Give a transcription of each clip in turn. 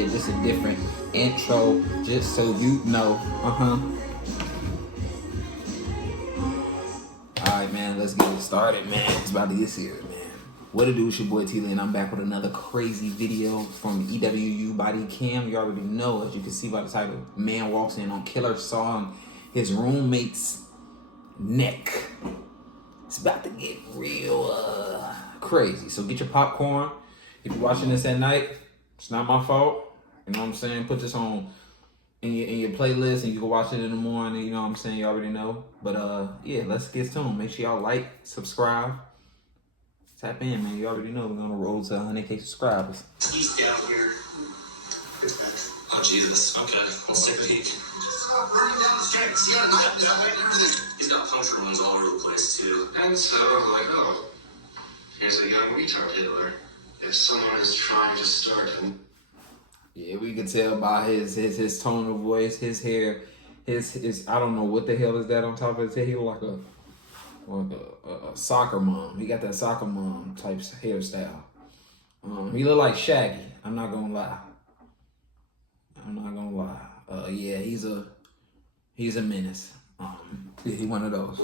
yeah, just a different intro, just so you know. Alright, man, let's get it started, man. It's about to get serious, man. What it do? It's your boy T-Lee, and I'm back with another crazy video from EWU Body Cam. You already know, as you can see by the title, man walks in on killer sawing his roommate's neck. It's about to get real crazy. So get your popcorn. If you're watching this at night, it's not my fault. You know what I'm saying? Put this on in your playlist and you can watch it in the morning. You know what I'm saying? You already know. But yeah, let's get to them. Make sure y'all like, subscribe. Tap in, man. You already know we're gonna roll to 100K subscribers. He's down here. Oh, Jesus. Okay, let's take a peek. He's got puncture wounds all over the place, too. And so, like, oh, here's a young retard Hitler. If someone is trying to start him. Yeah, we can tell by his tone of voice, his hair, his I don't know what the hell is that on top of his head. He look like a soccer mom. He got that soccer mom type hairstyle. He look like Shaggy. I'm not gonna lie. Yeah, he's a menace. Yeah, he one of those.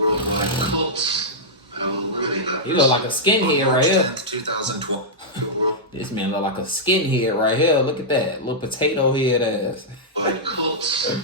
He look like a skinhead right here. 2012. This man look like a skinhead right here. Look at that little potato head ass. Like cults,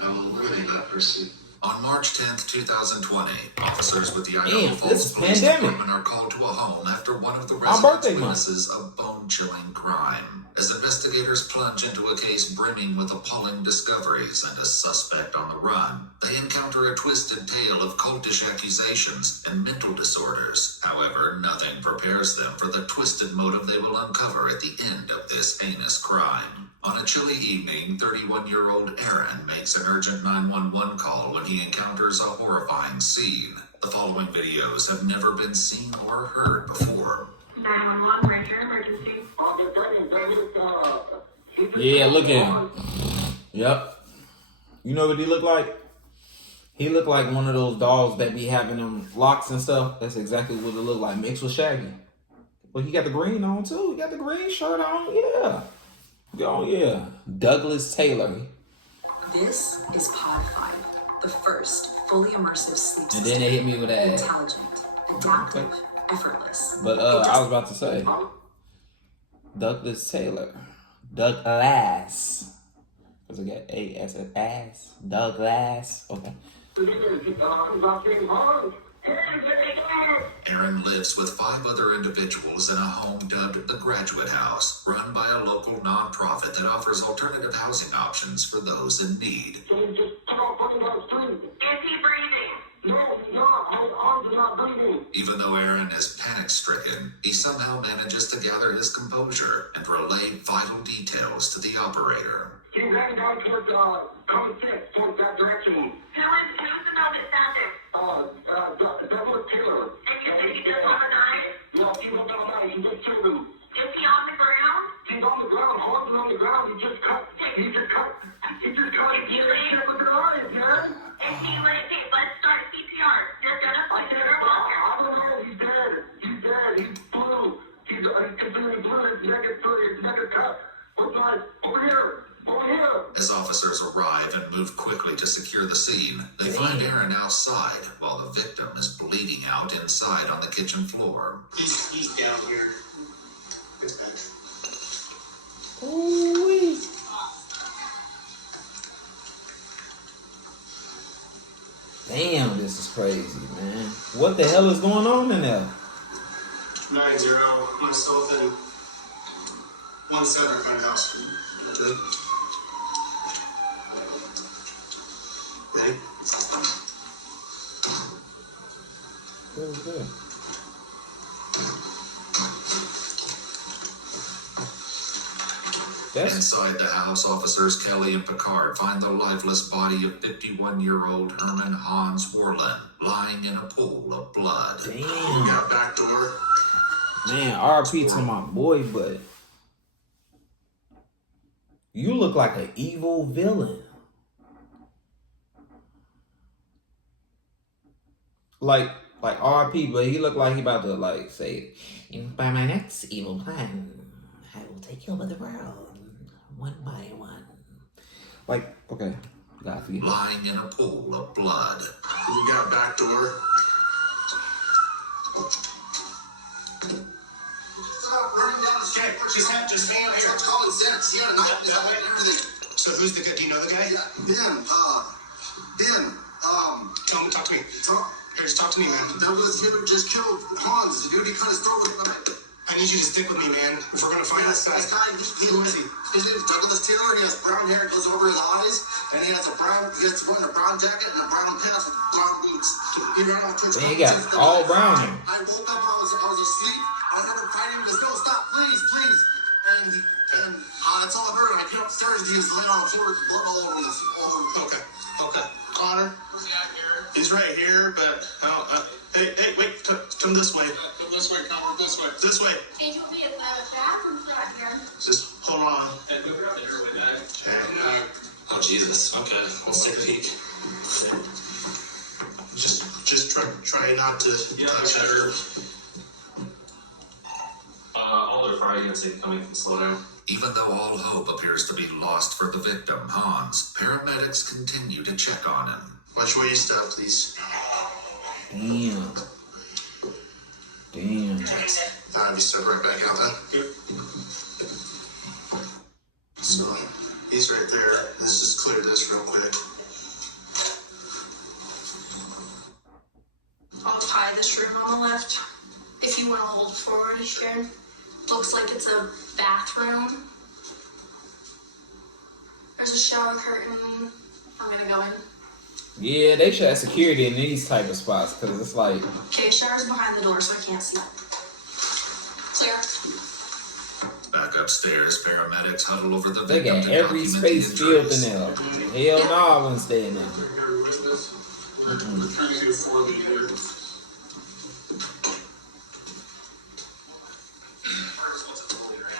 I will eliminate that person. On March 10th, 2020, officers with the Idaho Falls Police Department are called to a home after one of the residents witnesses a bone-chilling crime. As investigators plunge into a case brimming with appalling discoveries and a suspect on the run, they encounter a twisted tale of cultish accusations and mental disorders. However, nothing prepares them for the twisted motive they will uncover at the end of this heinous crime. On a chilly evening, 31-year-old Aaron makes an urgent 911 call when he encounters a horrifying scene. The following videos have never been seen or heard before. 911, Ranger, emergency. Yeah, look at him. Yep. You know what he look like? He look like one of those dolls that be having them locks and stuff. That's exactly what it look like, mixed with Shaggy. But he got the green on too. He got the green shirt on, yeah. Oh yeah, Douglas Taylor. This is Pod 5, the first fully immersive sleep system. And then they hit me with that. Intelligent, adaptive, effortless. But I was about to say, Douglas Taylor. Douglas. Because I got A-S as ass. Douglas. Okay. Aaron lives with 5 other individuals in a home dubbed the Graduate House, run by a local nonprofit that offers alternative housing options for those in need. Is he breathing? No, he's not. I'm not breathing. Even though Aaron is panic-stricken, he somehow manages to gather his composure and relay vital details to the operator. He's heading down towards common 6, towards that direction. Who's the notice down there? Douglas Taylor. And you said he just on a knife? Yeah, he's on a knife. He just killed him. Is he on the ground? He's on the ground, holding on the ground. He just cut his shit with the knife, man. Is he living? Let's start CPR. You're gonna find I don't know. He's dead. He's blue. He's completely blue. His neck is cut. What's like, over here. As officers arrive and move quickly to secure the scene, they find Aaron outside while the victim is bleeding out inside on the kitchen floor. He's down here. Ooh-wee. Damn, this is crazy, man. What the hell is going on in there? 9-0, myself and 1-7 front house. Good. Ready? Good. Inside the house, officers Kelly and Picard find the lifeless body of 51-year-old Herman Hans Warland lying in a pool of blood. Damn. We got back door. Man, RP to my boy, but you look like an evil villain. Like RP, but he looked like he about to like say, by my next evil plan, I will take over the world one by Like, okay. God forgive me. Lying in a pool of blood. We got a back door. Stop running down the street. Just hang out here. It's common sense. He had a knife in his eye and everything. So who's the guy? Do you know the guy? Yeah, Ben. Talk to me. Here, just talk to me, man. That was him who just killed Hans. The dude, he cut his throat with a. I need you to stick with me, man. If we're gonna find this guy. Who is he? His name is Douglas Taylor. He has brown hair, goes over his eyes, and he has wearing a brown jacket and a brown pants with brown boots. He ran off towards. Man, he got all brown here. I woke up, I was asleep. I heard him crying. He goes, "No, stop, please, please." And that's all I heard. I came upstairs. He was laying on the floor with blood all over the floor. Okay. Connor. He's right here, but hey, wait, come this way. Come this way, Connor, this way. This way. Can you be at the bathroom right here? Just hold on. Okay. Oh Jesus. Okay, let's take a peek. Just try not to touch her. All their fire units, they can come in and slow down. Even though all hope appears to be lost for the victim, Hans, paramedics continue to check on him. Watch where you step, please. Damn. You step right back out then. Good. So, he's right there. Let's just clear this real quick. I'll tie this room on the left. If you want to hold forward, you should. Looks like it's a bathroom. There's a shower curtain. I'm gonna go in. Yeah, they should have security in these type of spots because it's like. Okay, shower's behind the door, so I can't see. Clear. Back upstairs, paramedics huddle over the They victim got to every document the space filled in injuries. there. Hell no, I wouldn't stay in there. We're trying to do 4 liter.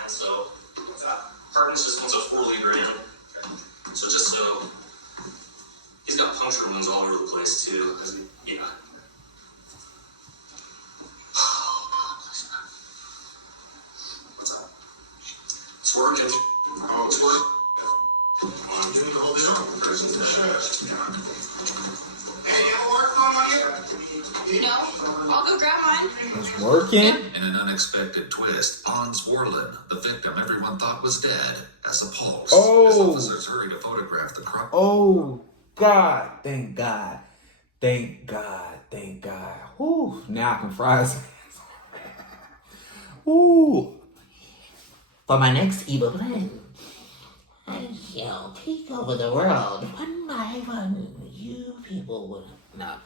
So, Harkins just wants a 4-liter in. So just so, he's got puncture wounds all over the place too. Yeah. What's up? It's working. Oh, it's working. Give me the whole deal. Hey, you have a work phone on you? No, I'll go grab mine. It's working. In an unexpected twist, Hans Worland, the victim everyone thought was dead, has a pulse. Oh. As officers hurry to photograph the crime. Oh, God. Thank God. Whew. Now I can fry his ass. Ooh. For my next evil plan, I shall take over the world one by one. You people will not.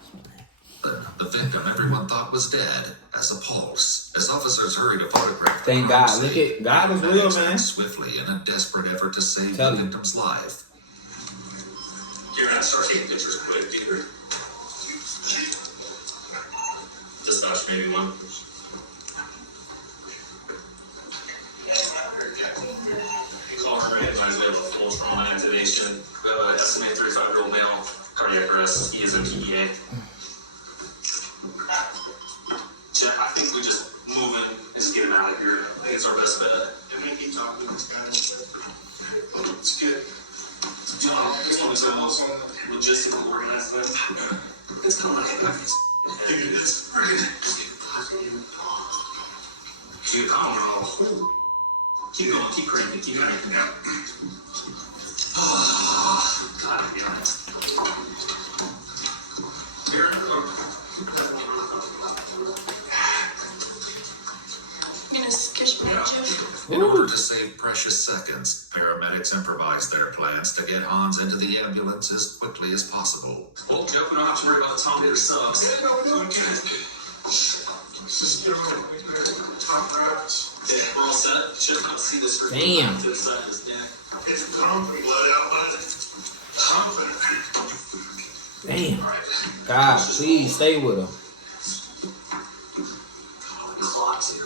The victim everyone thought was dead has a pulse. As officers hurry to photograph the Thank crime God. Look scene, at God is real, paramedics man. act swiftly in a desperate effort to save Tell the you. victim's life. You're gonna start taking pictures quick, dude. Dispatch maybe one. Call her and advise we have a full trauma activation. Estimated 35-year-old male, cardiac arrest. He is in PEA. Chip, I think we just move in and just get him out of here. I think it's our best bet. I'm gonna keep talking to this guy. It's good. Do you want to say the most logistical organized thing? It's coming out of Dude, it's freaking. Dude, calm down. Keep going, keep cranking, keep cranking. God damn it. I'm gonna fish my Jeff. In order to save precious seconds, paramedics improvise their plans to get Hans into the ambulance as quickly as possible. Well, Jeff, we don't have to worry about the Tom Baker subs. Just give him a top wraps. Yeah, we're all set. Chip, don't see this for Damn. to the side of his neck. It's pumping blood out, but pumping. Damn. God, please stay with him. Clocks here.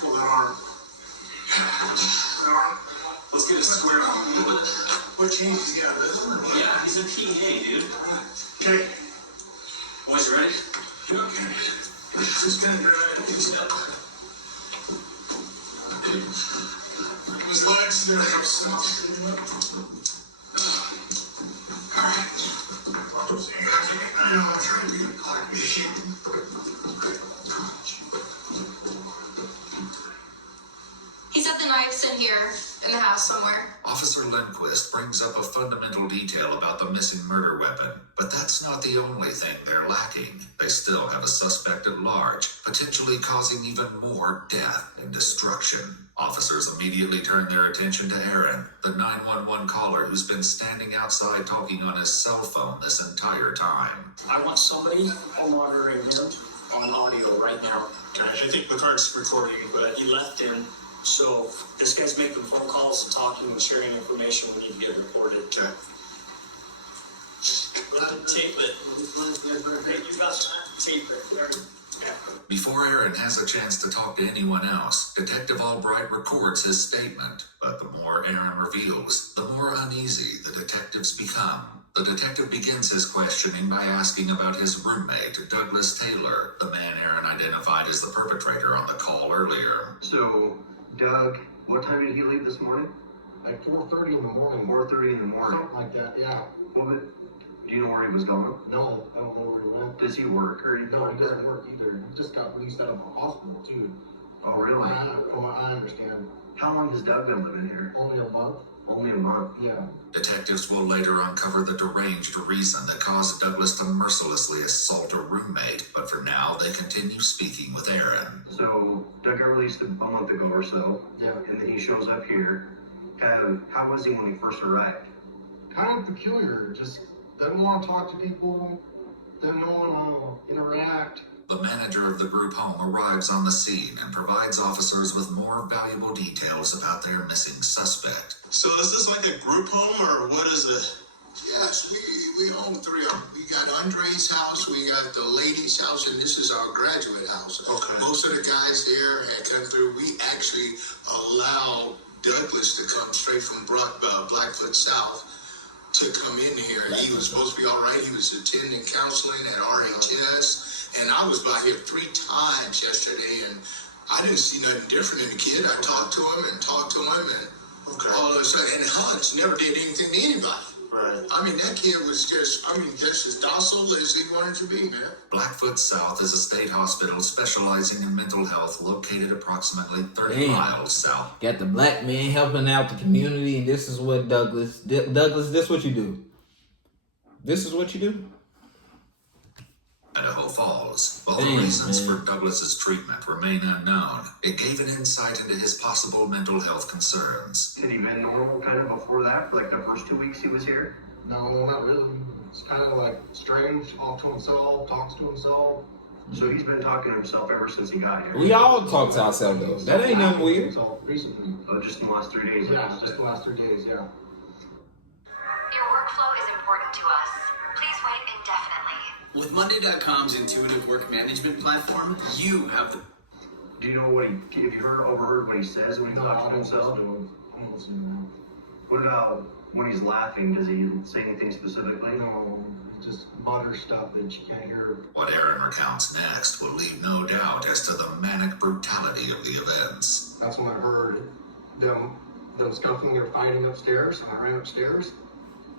Pull that arm. Let's get a square on a little bit. What change he got? This one? Yeah, he's in PEA, dude. Okay. Boys, you ready? Okay. Just gonna grab it. His legs, they're upset. Alright. I know I'm trying to be like me. He said the knife's in here, in the house somewhere. Officer Lindquist brings up a fundamental detail about the missing murder weapon, but that's not the only thing they're lacking. They still have a suspect at large, potentially causing even more death and destruction. Officers immediately turn their attention to Aaron, the 911 caller who's been standing outside talking on his cell phone this entire time. I want somebody monitoring him on audio right now. Gosh, I think the card's recording, but he left in. So this guy's making phone calls and talking and sharing information when you get reported. Okay. We'll have to tape it. You got to tape it. Yeah. Before Aaron has a chance to talk to anyone else, Detective Albright records his statement. But the more Aaron reveals, the more uneasy the detectives become. The detective begins his questioning by asking about his roommate, Douglas Taylor, the man Aaron identified as the perpetrator on the call earlier. So, Doug, what time did he leave this morning? Like 4:30 in the morning. 4:30 in the morning. Something like that, yeah. What? Do you know where he was going? No, I don't know where he went. Does he work or anything? No, like he doesn't that? work either. He just got released out of a hospital, too. Oh, really? From what I understand. How long has Doug been living here? Only a month. Only a month. Yeah. Detectives will later uncover the deranged reason that caused Douglas to mercilessly assault a roommate, but for now, they continue speaking with Aaron. So, Doug got released a month ago or so. Yeah. And then he shows up here. How was he when he first arrived? Kind of peculiar. Just doesn't want to talk to people. Doesn't want to interact. The manager of the group home arrives on the scene and provides officers with more valuable details about their missing suspect. So is this like a group home or what is it? Yes, we own three of them. We got Andre's house, we got the lady's house, and this is our graduate house. Okay. Most of the guys there had come through. We actually allowed Douglas to come straight from Blackfoot South to come in here. He was supposed to be all right. He was attending counseling at RHS. And I was by here 3 times yesterday, and I didn't see nothing different in the kid. I talked to him and all of a sudden, and Hans never did anything to anybody. Right. I mean, that kid was just as docile as he wanted to be, man. Blackfoot South is a state hospital specializing in mental health located approximately 30 miles south. Got the black man helping out the community, and this is what Douglas, this is what you do. This is what you do? Idaho Falls. While the reasons for Douglas's treatment remain unknown, it gave an insight into his possible mental health concerns. Had he been normal kind of before that, for like the first 2 weeks he was here? No, not really. It's kind of like strange, off to himself, talks to himself. So he's been talking to himself ever since he got here? We all talk to ourselves, though. That ain't nothing weird. Recently. Oh, just in the last 3 days? Yeah, just the last 3 days, yeah. Your workflow is important to us. Please wait indefinitely. With Monday.com's intuitive work management platform, you have the... Do you know what have you overheard what he says when he talks to himself? I'm listening now. What about when he's laughing? Does he say anything specifically? No, he just mutters stuff that you can't hear. What Aaron recounts next will leave no doubt as to the manic brutality of the events. That's when I heard them scuffling or fighting upstairs, and I ran upstairs.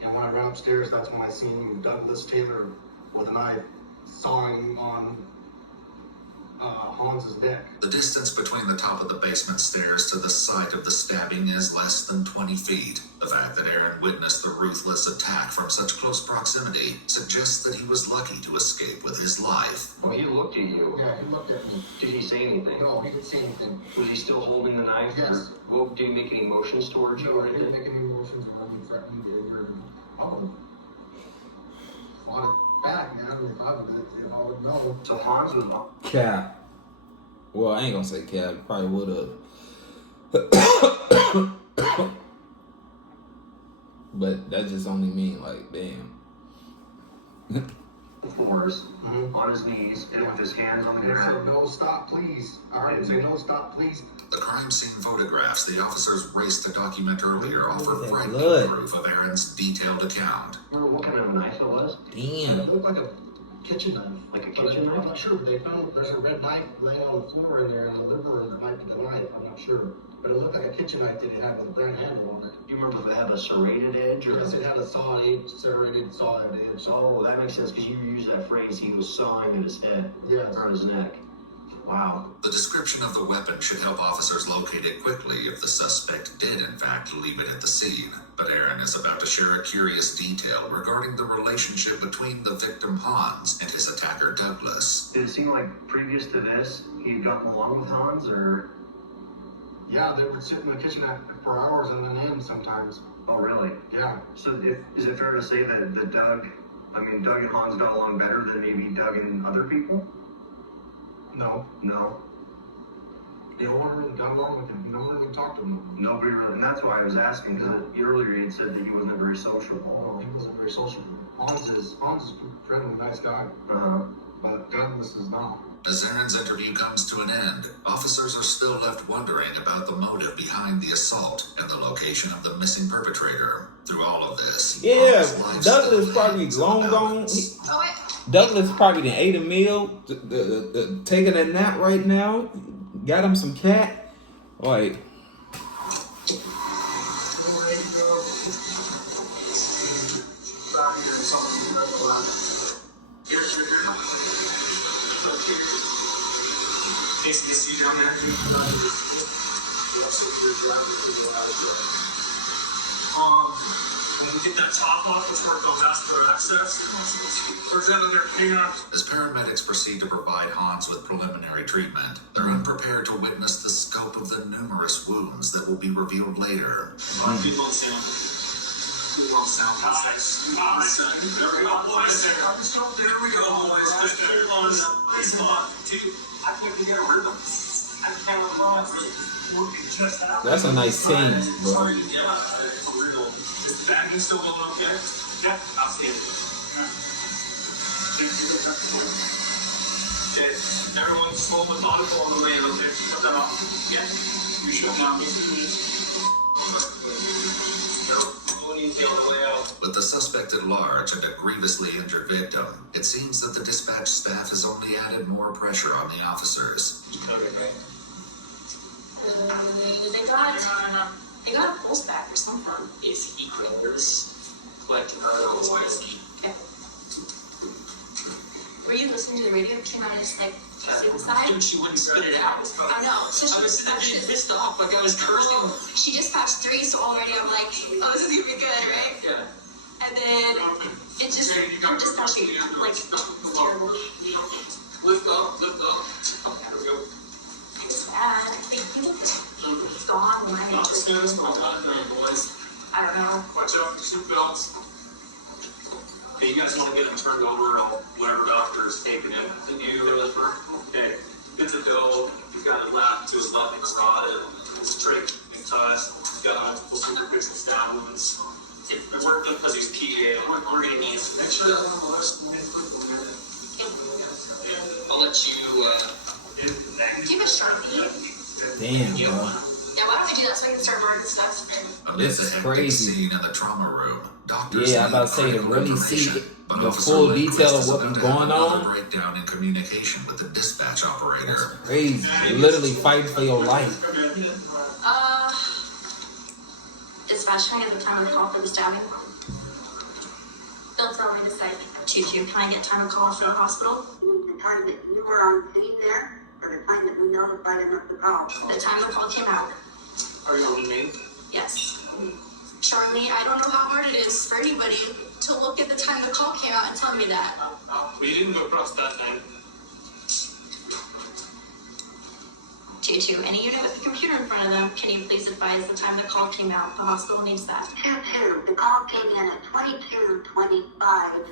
And when I ran upstairs, that's when I seen Douglas Taylor with a knife sawing on Hans's neck. The distance between the top of the basement stairs to the site of the stabbing is less than 20 feet. The fact that Aaron witnessed the ruthless attack from such close proximity suggests that he was lucky to escape with his life. Oh, he looked at you. Yeah, he looked at me. Did he say anything? No, he didn't say anything. Was he still holding the knife? Yes. Or did he make any motions towards you? No, Or he didn't anything? make any motions or anything threatening to injure him. Want it back, man. If I would know. So Hans was... Cap. Well, I ain't gonna say cap. Probably would have. But that just only mean like, damn. floors, on his knees, and with his hands on the He said, ground. no, stop, please. I heard him say, no, stop, please. The crime scene photographs the officers raced to document earlier offer That frightening blood. proof of Aaron's detailed account. Remember what kind of knife it was? It Damn. looked like kitchen knife. Like a kitchen knife? I'm not sure, but they found there's a red knife laying on the floor in there, and a liver, and it might be the knife. I'm not sure. But it looked like a kitchen knife. Did it have the brand handle on it? Do you remember if it had a serrated edge or? Yes, it had a serrated sawed edge. Oh, that makes sense because you used that phrase. He was sawing at his head. Yes. Or his neck. Wow. The description of the weapon should help officers locate it quickly if the suspect did in fact leave it at the scene. But Aaron is about to share a curious detail regarding the relationship between the victim Hans and his attacker Douglas. Did it seem like previous to this he had gotten along with Hans, or? Yeah, they would sit in the kitchen for hours and then in sometimes. Oh, really? Yeah. So is it fair to say that Doug and Hans got along better than maybe Doug and other people? No. No? They don't want to really got along with him. You don't want to really talk to him. Nobody really, and that's why I was asking, because earlier you had said that he wasn't very sociable. No, he wasn't very sociable. Hans is a friendly, nice guy. But Douglas is not. As Aaron's interview comes to an end, officers are still left wondering about the motive behind the assault and the location of the missing perpetrator. Through all of this, yeah, Douglas probably long gone. Douglas probably done ate a meal, taking a nap right now. Got him some cat, like. When we get that top off before it goes vascular access, for example, they're cleaning up. As paramedics proceed to provide Hans with preliminary treatment, they're unprepared to witness the scope of the numerous wounds that will be revealed later. There we go, boys. There we go, boys. Just hold on. Come on, dude. I think we got a rhythm. I can't run. That's a nice scene, bro. Is the bagging still going okay? Yeah, outstanding. Okay, everyone's slow methodical on the way, okay? Cut that off. Yeah, you should now be the other way out. With the suspect at large and a grievously injured victim, it seems that the dispatch staff has only added more pressure on the officers. They got a pulse back or something. Is he nervous? Collecting other whiskey. Okay. Were you listening to the radio? It came out as like suicide. Dude, she wouldn't spit it out. I know. So she I was sitting there pissed off, like I was cursing. She dispatched 3, so already I'm like, oh, this is gonna be good, right? Yeah. And then it just, I'm dispatching like terrible. Lift up. Okay, there we go. It's bad. I think it's gone when I Not as good as my time, boys. I don't know. Watch out for seatbelts. Hey, you guys want to get him turned over to whatever doctor is taking him? The new liver? Okay. Good to go. He's got a lap to his left spot. It's a trick and ties. He's got multiple superficial stab wounds. It worked because he's PA. We're going to need some extra. I'll let you, Do you have a Sharpie? Damn, bro. Yeah, why don't we do that so we can start marking stuff? Amid the hectic scene in the trauma room, doctors Yeah, I'm about to say to really see the full detail of what was going on. Breakdown in communication with the dispatch operator. Crazy. You're literally fighting for your life. Dispatch, can I get the time of call for the stabbing? They'll tell me to say, 2-2, can I get time of call for the hospital? The time that you were on scene there, or the time that we notified him of the call? The time the call came out. are you on me? Yes. Charlie, I don't know how hard it is for anybody to look at the time the call came out and tell me that. We didn't go across that time. 2-2, any unit with a computer in front of them, can you please advise the time the call came out? The hospital needs that. 2-2, the call came in at 22:25.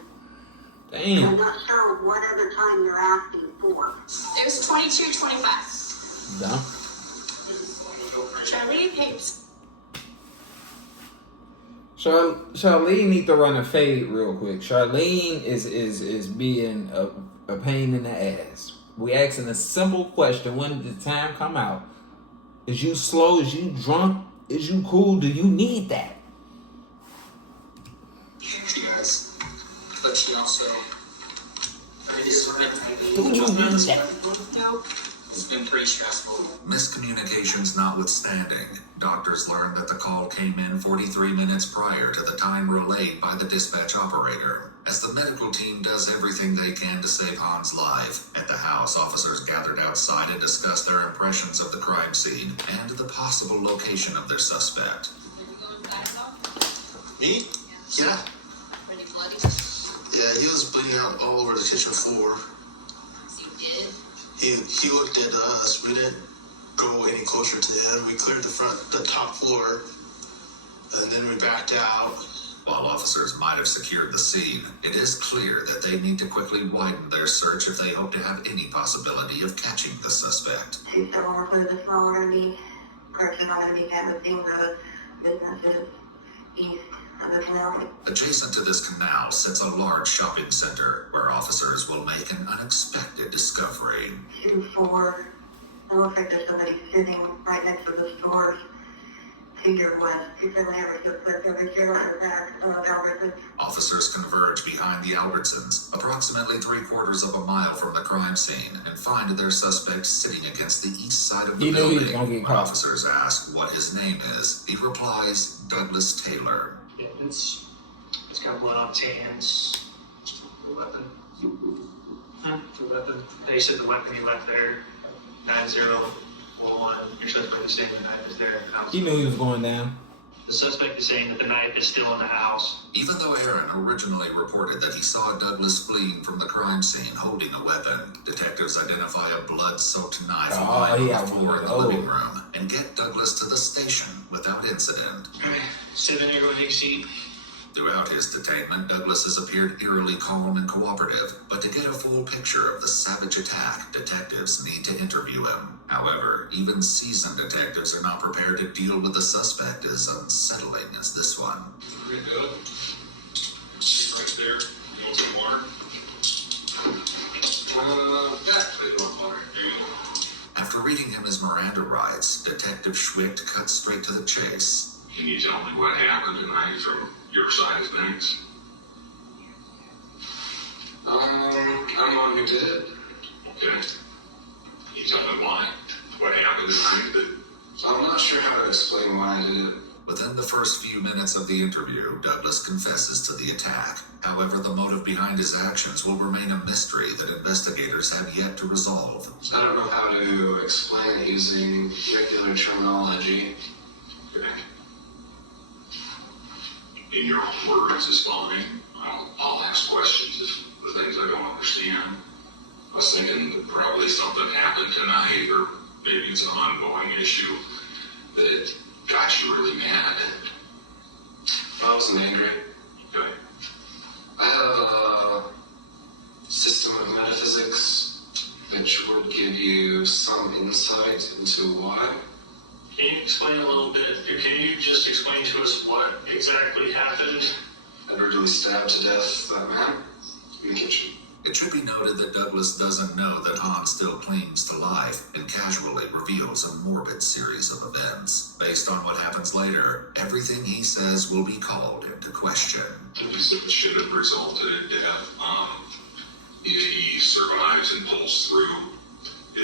Damn. I'm not sure what other time you're asking for. It was 22:25. Dumb. Charlie, Papes. Charlene need to run a fade real quick. Charlene is being a pain in the ass. We asking a simple question. When did the time come out? Is you slow? Is you drunk? Is you cool? Do you need that? You guys, but she also It's been pretty stressful. Miscommunications notwithstanding, doctors learned that the call came in 43 minutes prior to the time relayed by the dispatch operator. As the medical team does everything they can to save Han's life, at the house, officers gathered outside and discussed their impressions of the crime scene and the possible location of their suspect. Me? Yeah. Pretty bloody. Yeah, he was bleeding out all over the kitchen floor. He looked at us. We didn't go any closer to him. We cleared the top floor, and then we backed out. While officers might have secured the scene, it is clear that they need to quickly widen their search if they hope to have any possibility of catching the suspect. She's still more for the smaller the correction on the canvassing the businesses east of the canal. Adjacent to this canal sits a large shopping center where officers will make an unexpected discovery. 2-4. It looks like there's somebody sitting right next to the stores. Figure west. She's in there with every Carolina back of Albertsons. Officers converge behind the Albertsons, approximately 3/4 of a mile from the crime scene, and find their suspect sitting against the east side of the building. When officers ask what his name is, he replies, Douglas Taylor. Yeah, it's got blood on its hands. The weapon. The weapon. They said the weapon he left there. 9011. Your suspect is saying the knife is there in the house. He knew he was going down. The suspect is saying that the knife is still in the house. Even though Aaron originally reported that he saw Douglas fleeing from the crime scene holding a weapon, detectives identify a blood-soaked knife lying on the floor in the living room and get Douglas to the station without incident. Okay, sit in here, go take a seat. Throughout his detainment, Douglas has appeared eerily calm and cooperative, but to get a full picture of the savage attack, detectives need to interview him. However, even seasoned detectives are not prepared to deal with the suspect as unsettling as this one. Pretty good. Right there. You want some water? Water. After reading him his Miranda rights, Detective Schwicht cuts straight to the chase. Can you tell me what happened tonight from your side of things? I'm the one who did it. Okay. Can you tell me why? What happened tonight? I'm not sure how to explain why I did it. Within the first few minutes of the interview, Douglas confesses to the attack. However, the motive behind his actions will remain a mystery that investigators have yet to resolve. I don't know how to explain it using regular terminology. Okay. In your own words is fine. I'll ask questions if the things I don't understand. I was thinking that probably something happened tonight, or maybe it's an ongoing issue that got you really mad. I wasn't angry. Okay. I have a system of metaphysics which would give you some insight into why. Can you explain a little bit? Can you just explain to us what exactly happened? I brutally stabbed to death that man in the kitchen. It should be noted that Douglas doesn't know that Han still clings to life and casually reveals a morbid series of events. Based on what happens later, everything he says will be called into question. This should have resulted in death. If he survives and pulls through,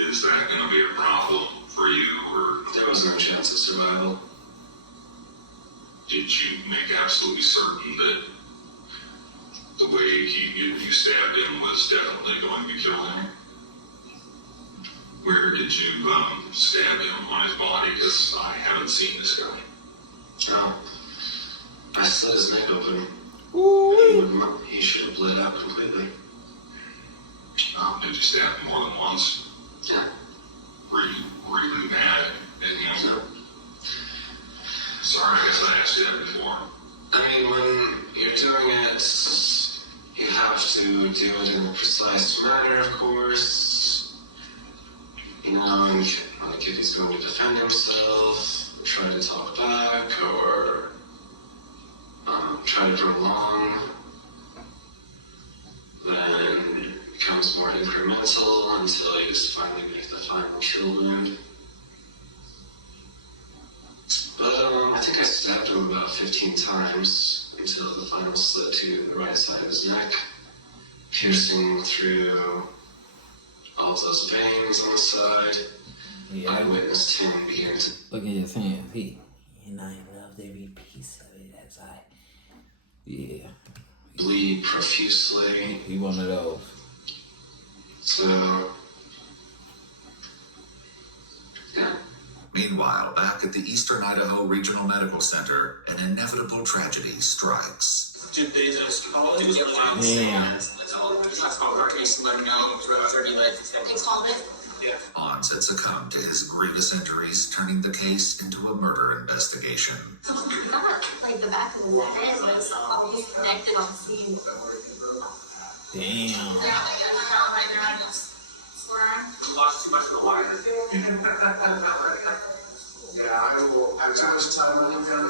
is that going to be a problem for you, or there was no chance of survival? Did you make absolutely certain that the way you stabbed him was definitely going to kill him? Where did you stab him on his body? Because I haven't seen this guy. Oh, I slit his neck open. He should have bled out completely. Did you stab him more than once? Yeah. Were you really mad at him? No. Sorry, I guess I asked you that before. I mean, when you're doing it, you have to do it in a precise manner, of course. You know, and like if he's going to defend himself, or try to talk back, or try to prolong, then it becomes more incremental until you just finally make the final kill wound. But I think I stabbed him about 15 times until the final slit to the right side of his neck. He piercing through all those veins on the side. Yeah, I witnessed him begin to look at his hands. And I loved every piece of it as yeah. bleed profusely. He one of those. So, yeah. Meanwhile, back at the Eastern Idaho Regional Medical Center, an inevitable tragedy strikes. Did they just call it? Damn. They called it. Yeah. Hans had succumbed to his grievous injuries, turning the case into a murder investigation. Not like the back of the neck was always connected on the scene. Damn. Lost too much of the wire. Yeah, I will have too much time to look at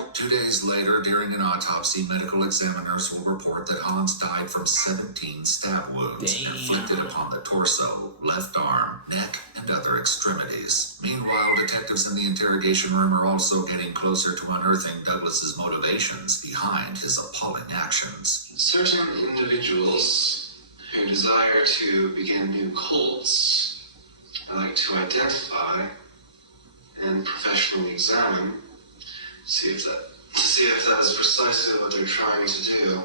it. 2 days later, during an autopsy, medical examiners will report that Hans died from 17 stab wounds inflicted upon the torso, left arm, neck, and other extremities. Meanwhile, detectives in the interrogation room are also getting closer to unearthing Douglas's motivations behind his appalling actions. Certain individuals who desire to begin new cults, I like to identify and professionally examine, see if that is precisely what they're trying to do.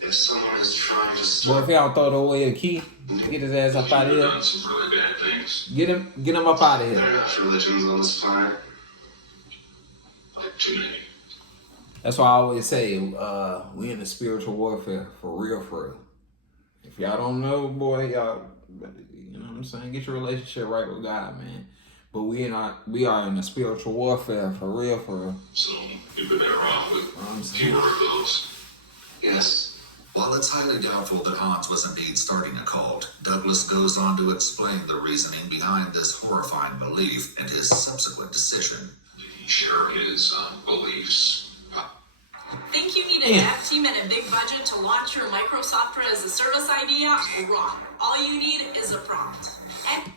If someone is trying to start, Boy, if y'all throw away a key, get his ass up out of here. done some really bad things. Get him up out of There here. are enough religions on this planet, like too many. That's why I always say, we in the spiritual warfare, for real. If y'all don't know, boy, y'all, you know what I'm saying? Get your relationship right with God, man. But we are in a spiritual warfare, for real. So you've been better off with fewer of those. Yes. While it's highly doubtful that Hans was indeed starting a cult, Douglas goes on to explain the reasoning behind this horrifying belief and his subsequent decision. He shared his beliefs. Think you need a dev team and a big budget to launch your Microsoft as a service idea? Wrong. All you need is a prompt. And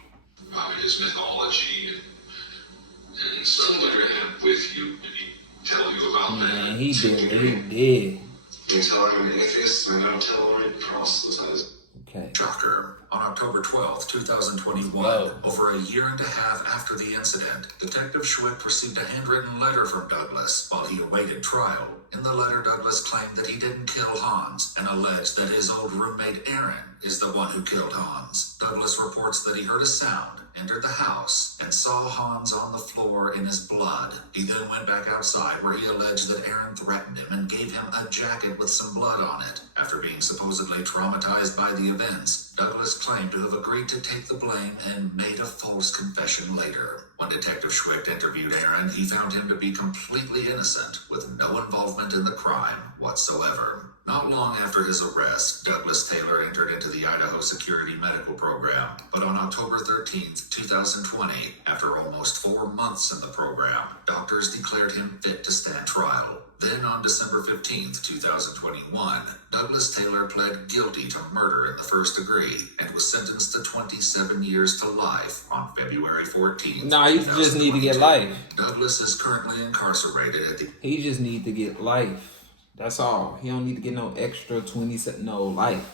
About his mythology and stuff like that with you. Did he tell you about that? Man, he did. You tell him I'm an atheist, and I don't tell him I'm proselytizing. Okay. Shocker. On October 12, 2021, over a year and a half after the incident, Detective Schwick received a handwritten letter from Douglas while he awaited trial. In the letter, Douglas claimed that he didn't kill Hans and alleged that his old roommate Aaron is the one who killed Hans. Douglas reports that he heard a sound, entered the house, and saw Hans on the floor in his blood. He then went back outside where he alleged that Aaron threatened him and gave him a jacket with some blood on it. After being supposedly traumatized by the events, Douglas claimed to have agreed to take the blame and made a false confession later. When Detective Schwick interviewed Aaron, he found him to be completely innocent, with no involvement in the crime whatsoever. Not long after his arrest, Douglas Taylor entered into the Idaho Security Medical Program, but on October 13th, 2020, after almost 4 months in the program, doctors declared him fit to stand trial. Then on December 15th, 2021, Douglas Taylor pled guilty to murder in the first degree and was sentenced to 27 years to life on February 14th. Nah, he just need to get life. Douglas is currently incarcerated at the... He just need to get life. That's all. He don't need to get no extra 27, no life.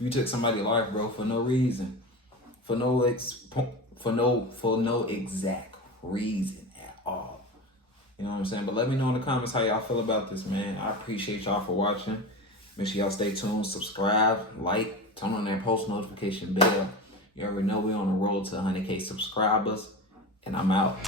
You took somebody's life, bro, for no reason. For no exact reason at all. You know what I'm saying? But let me know in the comments how y'all feel about this, man. I appreciate y'all for watching. Make sure y'all stay tuned, subscribe, like, turn on that post notification bell. You already know we're on the road to 100K subscribers. And I'm out.